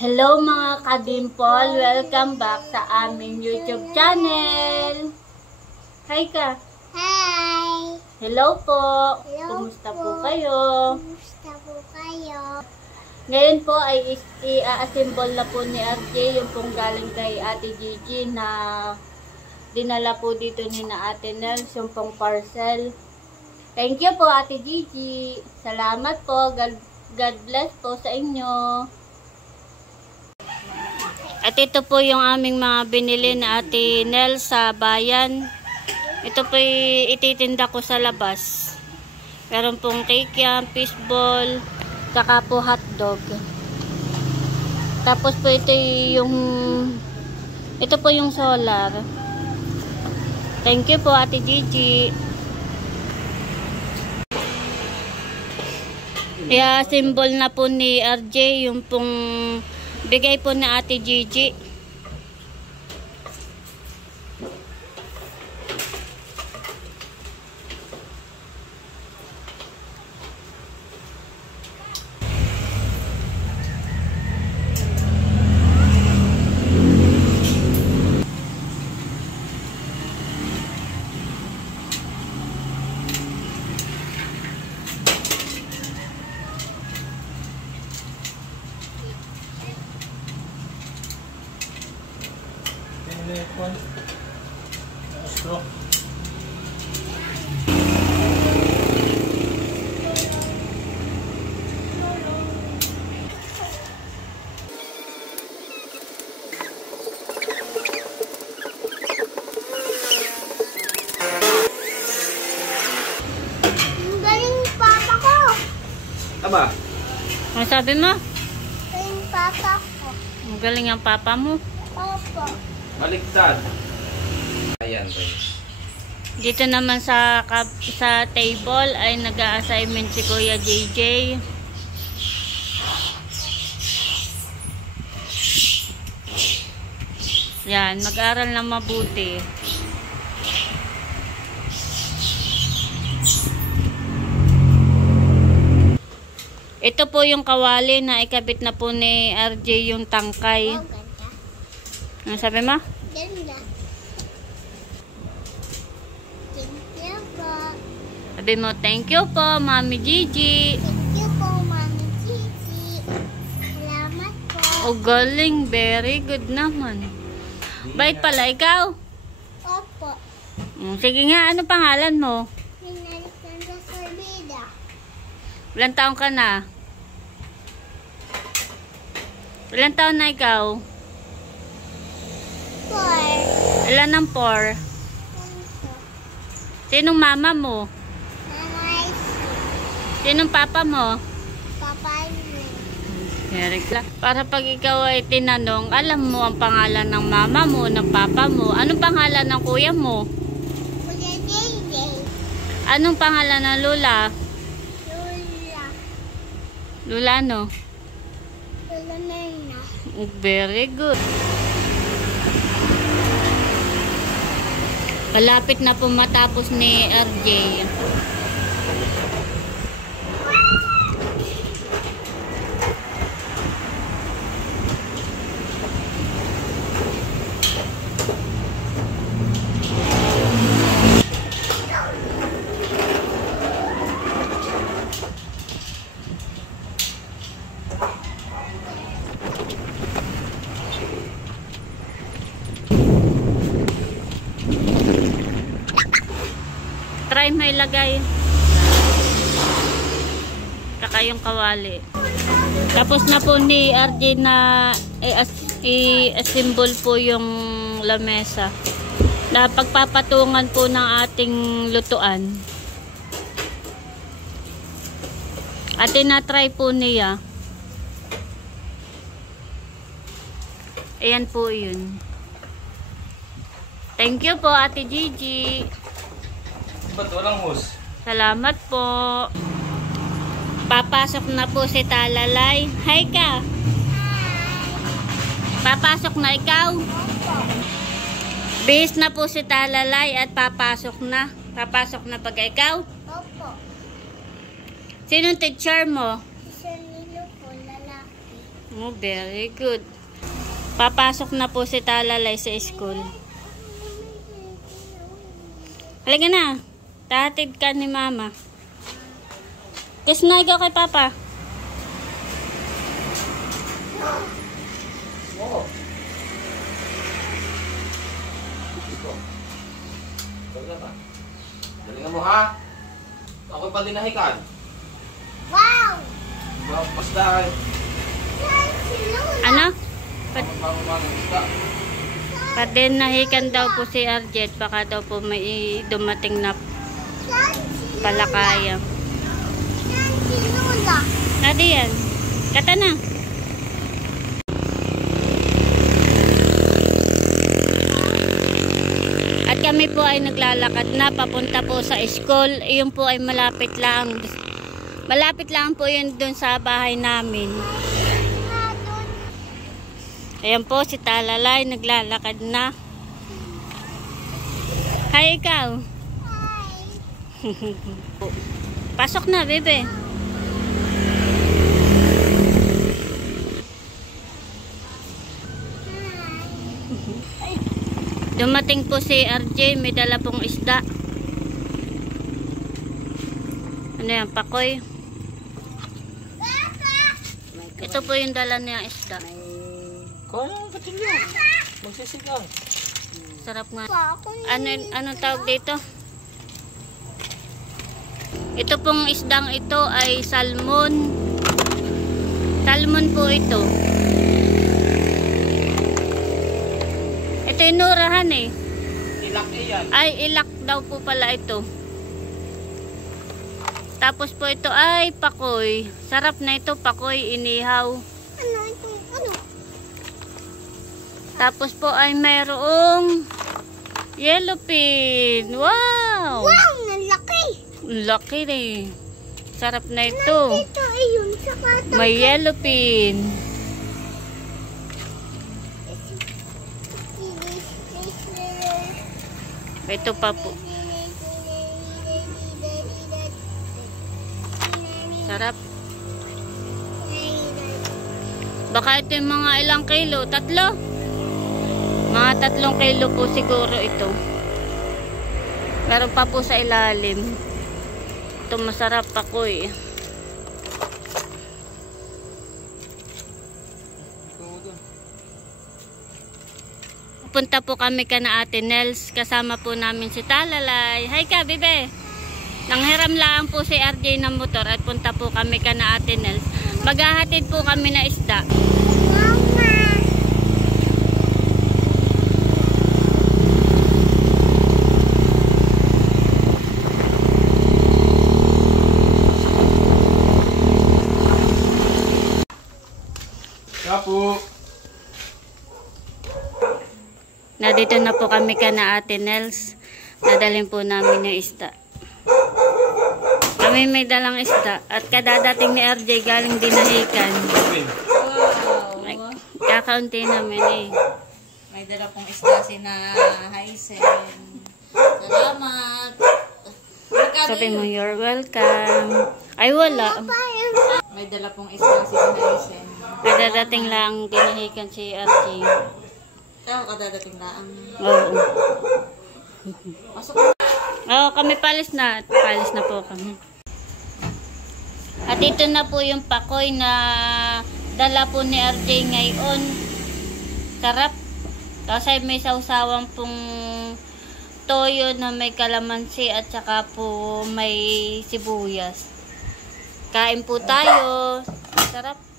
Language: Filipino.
Hello mga ka-dimple! Welcome back sa aming YouTube channel! Hi ka! Hi! Hello po! Hello Kumusta po. po kayo? Kumusta po kayo? Ngayon po ay i-assemble na po ni RJ yung pong galing kay Ate Gigi na dinala po dito ni na Ate Nels, yung pong parcel. Thank you po Ate Gigi! Salamat po! God bless po sa inyo! At ito po yung aming mga binili na Ate Nel sa bayan. Ito po ititinda ko sa labas. Meron pong cake yan, fishball, saka po hotdog. Tapos po ito po yung solar. Thank you po Ate Gigi. Symbol na po ni RJ yung pong bigay po na Ate Gigi. Ang galing papa ko! Aba, Ano sabi mo? Galing papa ko. Ang galing ang papa mo. Opo. baliktad. Ayan, guys. Dito naman sa table ay nag-a-assignment si Kuya JJ. Yan, mag-aral na mabuti. Ito po yung kawali na ikabit na po ni RJ yung tangkay. Oh, ganda. Ano sabi mo? Ganda. Thank you po. Sabi mo, thank you po, Mami Gigi. Thank you po, Mami Gigi. Salamat po. Oh, galing. Very good naman. Bait pala, ikaw? Opo. Sige nga, ano pangalan mo? Minalik na sa bida. Ilang taon ka na? Ilang taon na ikaw? 4. Ilan ang 4? Sinong mama mo? Nanay si Sinong papa mo? Papa ni. Very good. Para pag ikaw ay tinanong, alam mo ang pangalan ng mama mo, ng papa mo. Anong pangalan ng kuya mo? Kuya JJ. Anong pangalan ng lula? Lula. Lula no? Lula Merna. Very good. Malapit na po matapos ni RJ. Try mo ilagay. Saka yung kawali. Tapos na po ni RJ na i-assemble po yung lamesa. Na pagpapatungan po ng ating lutuan. At na-try po niya. Ayan po yun. Thank you po Ate Gigi. Ba't walang hose? Salamat po. Papasok na po si Talalay. Hi ka. Papasok na ikaw. Bihis na po si Talalay at papasok na. Papasok na pag ikaw. Opo. Sinong teacher mo? Isa nilo po, lalaki. Oh, very good. Papasok na po si Talalay sa school. Halika na. Tatid ka ni Mama. Kiss na ikaw kay Papa. Oo. Wala pa. Galingan mo ha. Ako'y padinahikan. Wow! Basta. Ano? Mamang isda. Padinahikan daw po si Arjet. Baka daw po may dumating na palakaya. Nadi yan. Kata na. At kami po ay naglalakad na papunta po sa school. Iyon po ay malapit lang. Malapit lang po yun dun sa bahay namin. Ayan po si Talalay naglalakad na. Hi ikaw. Hi. Pasok na bebe. Dumating po si RJ, may dala pong isda. Ano yan, pakoy? Ito po yung dala niya isda. Kaya ang katilyo. Magsisigang. Sarap nga. Anong tawag dito? Ito pong isdang ito ay salmon. Salmon po ito. Ito yung nurahan eh. Ilak yan. Ay, ilak daw po pala ito. Tapos po ito ay pakoy. Sarap na ito, pakoy, inihaw. Ano ito? Ano? Tapos po ay mayroong yellowfin. Wow! Wow! Nalaki! Laki eh. Sarap na ito. Ito ayun sa kata. May yellowfin. Ito pa po. Sarap. Baka ito yung mga ilang kilo? 3? Mga 3 kilo po siguro ito. Meron pa po sa ilalim. Ito masarap pa ko eh. Punta po kami kana Ate Nels. Kasama po namin si Talalay. Hi ka, bebe. Nanghiram lang po si RJ ng motor at punta po kami kana Ate Nels. Maghahatid po kami na isda. Kapo. Dito na po kami kana Ate Nels. Dadalhin po namin yung isda. Kami may dalang isda. At kadadating ni RJ galing dinahikan. Wow. Kakaunti namin eh. May dala pong isda si na Haisen. Salamat. Sabi mo, you're welcome. Ay, wala. May dala pong isda si na Haisen. Kadadating lang dinahikan si RJ. Ikaw kadadating na ang... Oo. Pasok. Oo, kami palis na. Palis na po kami. At ito na po yung pakoy na dala po ni RJ ngayon. Sarap. Tapos ay may sausawang pong toyo na may kalamansi at saka po may sibuyas. Kain po tayo. Sarap.